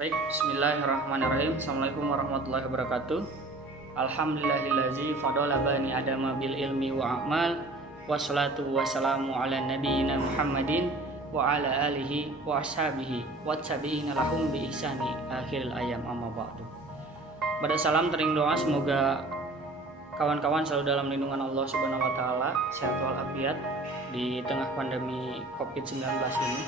Baik, bismillahirrahmanirrahim. Assalamualaikum warahmatullahi wabarakatuh. Alhamdulillahillazi fadala bani adama bil ilmi wa amal. Wassalatu wassalamu ala nabiyyina Muhammadin wa ala alihi wa ashabihi wa tabi'ina lahum bi ihsani akhiril ayam amma ba'du. Pada salam tering doa semoga kawan-kawan selalu dalam lindungan Allah Subhanahu wa taala, sehat walafiat di tengah pandemi Covid-19 ini.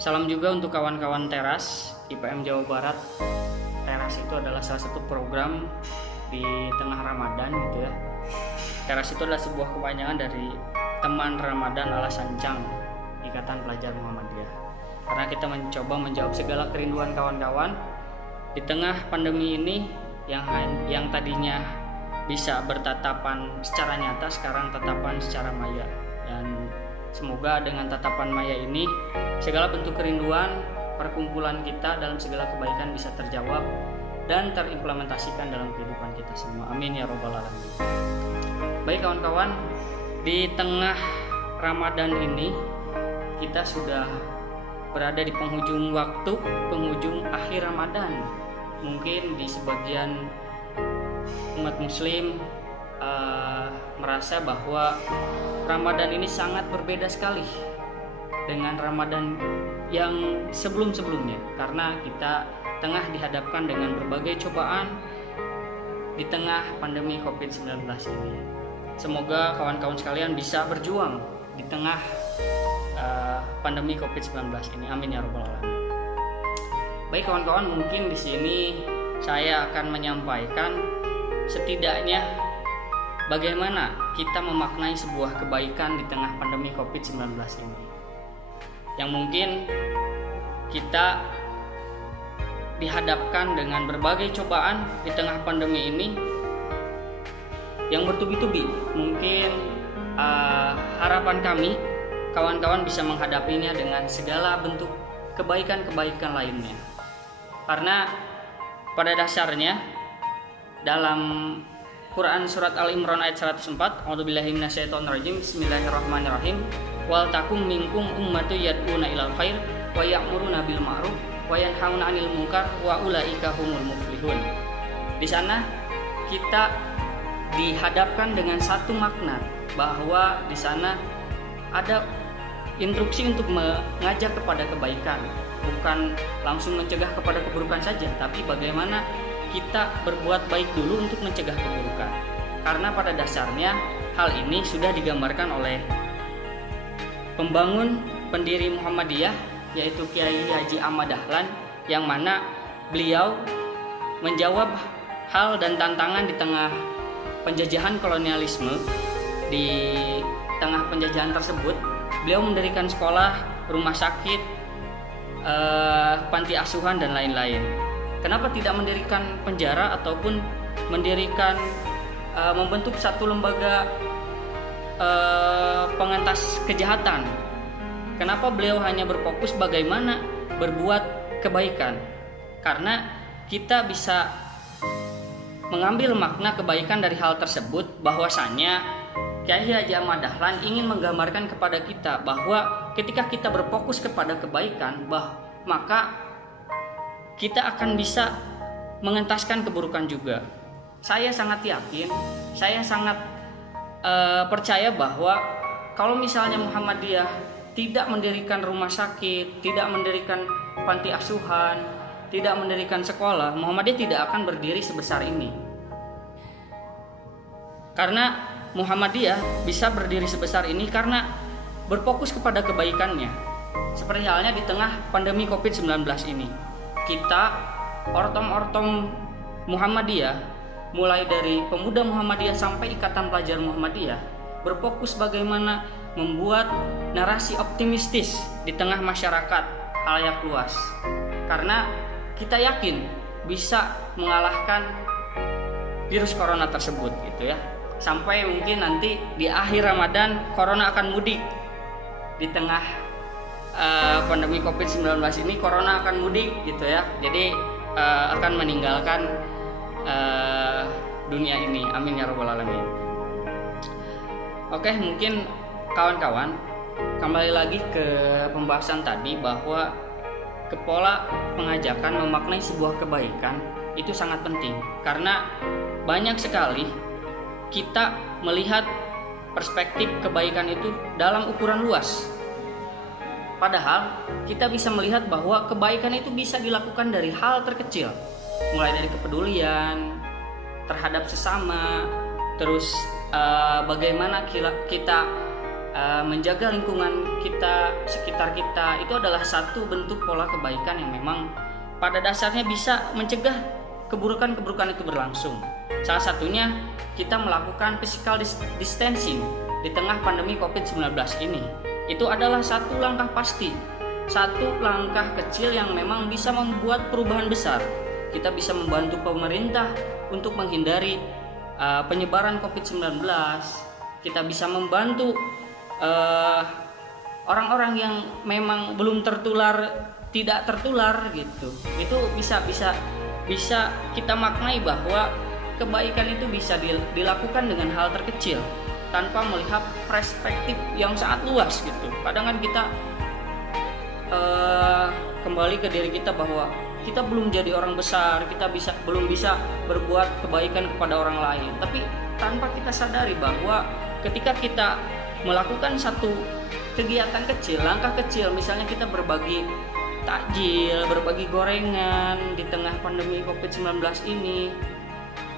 Salam juga untuk kawan-kawan Teras IPM Jawa Barat. Teras itu adalah salah satu program di tengah Ramadan gitu ya. Teras itu adalah sebuah kepanjangan dari Teman Ramadan Ala Sancang, Ikatan Pelajar Muhammadiyah. Karena kita mencoba menjawab segala kerinduan kawan-kawan di tengah pandemi ini yang tadinya bisa bertatapan secara nyata, sekarang tatapan secara maya. Dan semoga dengan tatapan maya ini segala bentuk kerinduan perkumpulan kita dalam segala kebaikan bisa terjawab dan terimplementasikan dalam kehidupan kita semua. Amin ya robbal alamin. Baik kawan-kawan, di tengah Ramadan ini kita sudah berada di penghujung waktu, penghujung akhir Ramadan. Mungkin di sebagian umat muslim merasa bahwa Ramadan ini sangat berbeda sekali dengan Ramadan yang sebelum-sebelumnya, karena kita tengah dihadapkan dengan berbagai cobaan di tengah pandemi Covid-19 ini. Semoga kawan-kawan sekalian bisa berjuang di tengah pandemi Covid-19 ini. Amin ya robbal alamin. Baik kawan-kawan, mungkin di sini saya akan menyampaikan setidaknya bagaimana kita memaknai sebuah kebaikan di tengah pandemi Covid-19 ini. Yang mungkin kita dihadapkan dengan berbagai cobaan di tengah pandemi ini yang bertubi-tubi. Mungkin harapan kami kawan-kawan bisa menghadapinya dengan segala bentuk kebaikan-kebaikan lainnya. Karena pada dasarnya dalam Quran surat Al-Imran ayat 104, A'udzubillahi minasyaitonirrajim, Bismillahirrahmanirrahim. Wal takum minkum ummatu yad'una ilal khair wa ya'muruna bil ma'ruf wa yanhauna 'anil munkar wa ulaika humul muflihun. Di sana kita dihadapkan dengan satu makna, bahwa di sana ada instruksi untuk mengajak kepada kebaikan, bukan langsung mencegah kepada keburukan saja, tapi bagaimana kita berbuat baik dulu untuk mencegah keburukan. Karena pada dasarnya hal ini sudah digambarkan oleh pembangun pendiri Muhammadiyah, yaitu Kiai Haji Ahmad Dahlan, yang mana beliau menjawab hal dan tantangan di tengah penjajahan kolonialisme. Di tengah penjajahan tersebut, beliau mendirikan sekolah, rumah sakit, panti asuhan dan lain-lain. Kenapa tidak mendirikan penjara ataupun mendirikan membentuk satu lembaga pengentas kejahatan? Kenapa beliau hanya berfokus bagaimana berbuat kebaikan? Karena kita bisa mengambil makna kebaikan dari hal tersebut, bahwasanya Kiai Haji Ahmad Dahlan ingin menggambarkan kepada kita bahwa ketika kita berfokus kepada kebaikan, maka kita akan bisa mengentaskan keburukan juga. Saya sangat yakin, saya sangat percaya bahwa kalau misalnya Muhammadiyah tidak mendirikan rumah sakit, tidak mendirikan panti asuhan, tidak mendirikan sekolah, Muhammadiyah tidak akan berdiri sebesar ini. Karena Muhammadiyah bisa berdiri sebesar ini karena berfokus kepada kebaikannya. Seperti halnya di tengah pandemi Covid-19 ini, kita ortom-ortom Muhammadiyah, mulai dari pemuda Muhammadiyah sampai Ikatan Pelajar Muhammadiyah, berfokus bagaimana membuat narasi optimistis di tengah masyarakat halayak luas. Karena kita yakin bisa mengalahkan virus corona tersebut gitu ya. Sampai mungkin nanti di akhir Ramadan corona akan mudik. Di tengah pandemi Covid-19 ini corona akan mudik gitu ya. Jadi akan meninggalkan dunia ini. Amin ya robbal alamin. Oke, mungkin kawan-kawan kembali lagi ke pembahasan tadi, bahwa ke pola pengajakan memaknai sebuah kebaikan itu sangat penting, karena banyak sekali kita melihat perspektif kebaikan itu dalam ukuran luas. Padahal kita bisa melihat bahwa kebaikan itu bisa dilakukan dari hal terkecil, mulai dari kepedulian terhadap sesama, terus bagaimana kita menjaga lingkungan kita, sekitar kita, itu adalah satu bentuk pola kebaikan yang memang pada dasarnya bisa mencegah keburukan-keburukan itu berlangsung. Salah satunya kita melakukan physical distancing di tengah pandemi COVID-19 ini. Itu adalah satu langkah pasti, satu langkah kecil yang memang bisa membuat perubahan besar. Kita bisa membantu pemerintah untuk menghindari penyebaran COVID-19. Kita bisa membantu orang-orang yang memang belum tertular, tidak tertular gitu. Itu bisa kita maknai bahwa kebaikan itu bisa dilakukan dengan hal terkecil, tanpa melihat perspektif yang sangat luas gitu. Kadang kan kita kembali ke diri kita bahwa kita belum jadi orang besar, kita belum bisa berbuat kebaikan kepada orang lain. Tapi tanpa kita sadari bahwa ketika kita melakukan satu kegiatan kecil, langkah kecil, misalnya kita berbagi takjil, berbagi gorengan di tengah pandemi COVID-19 ini,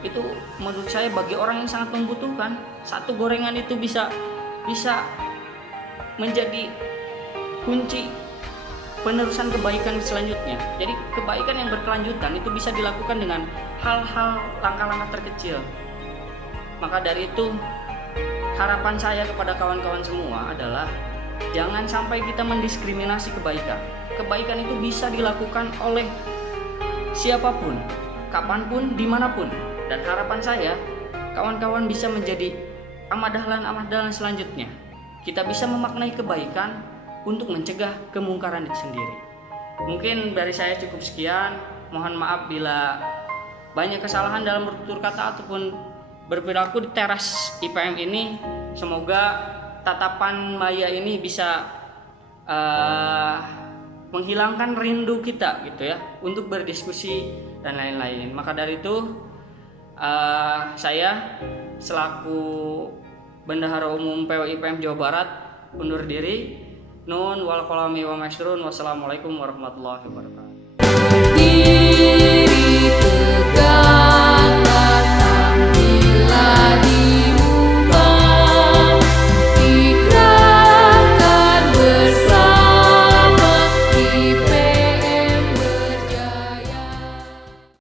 itu menurut saya bagi orang yang sangat membutuhkan, satu gorengan itu bisa menjadi kunci penerusan kebaikan selanjutnya. Jadi kebaikan yang berkelanjutan itu bisa dilakukan dengan hal-hal, langkah-langkah terkecil. Maka dari itu harapan saya kepada kawan-kawan semua adalah jangan sampai kita mendiskriminasi kebaikan. Kebaikan itu bisa dilakukan oleh siapapun, kapanpun, dimanapun. Dan harapan saya, kawan-kawan bisa menjadi amat dahlan selanjutnya. Kita bisa memaknai kebaikan untuk mencegah kemungkaran itu sendiri. Mungkin dari saya cukup sekian. Mohon maaf bila banyak kesalahan dalam bertutur kata ataupun berperilaku di teras IPM ini. Semoga tatapan maya ini bisa menghilangkan rindu kita gitu ya, untuk berdiskusi dan lain-lain. Maka dari itu saya selaku Bendahara Umum PWIPM Jawa Barat undur diri. Nun wal qalami wa masyrun. Wassalamualaikum warahmatullahi wabarakatuh.